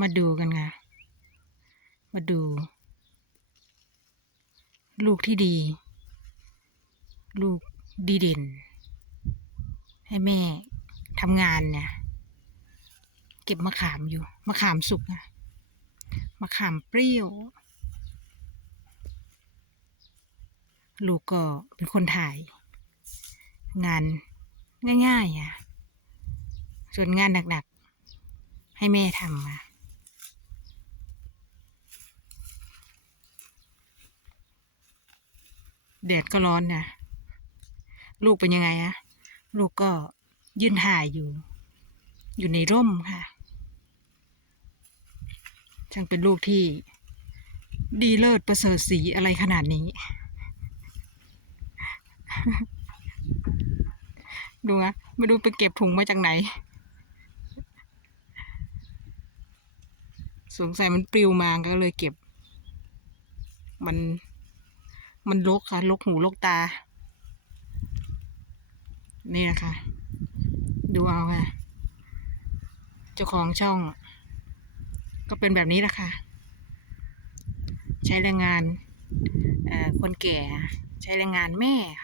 มาดูกันค่ะ มาดู ลูกที่ดี ลูกดีเด่น ให้แม่ทำงานเนี่ย เก็บมะขามอยู่ มะขามสุกอะมะขามเปรี้ยว ลูกก็เป็นคนถ่าย งานง่ายๆอะ ส่วนงานหนักๆ ให้แม่ทำอะ แดดก็ร้อนนะลูกเป็นยังไงอะลูกก็ยืนถ่ายอยู่ อยู่ในร่มค่ะช่างเป็นลูกที่ดีเลิศประเสริฐสีอะไรขนาดนี้ ดูนะไม่รู้ไปเก็บถุงมาจากไหน สงสัยมันปลิวมาก็เลยเก็บ มัน มันลกค่ะลกหูลกตา นี่นะคะดูเอาค่ะ เจ้าของช่อง ก็เป็นแบบนี้แหละค่ะ ใช้แรงงานคนแก่ ใช้แรงงานแม่ค่ะ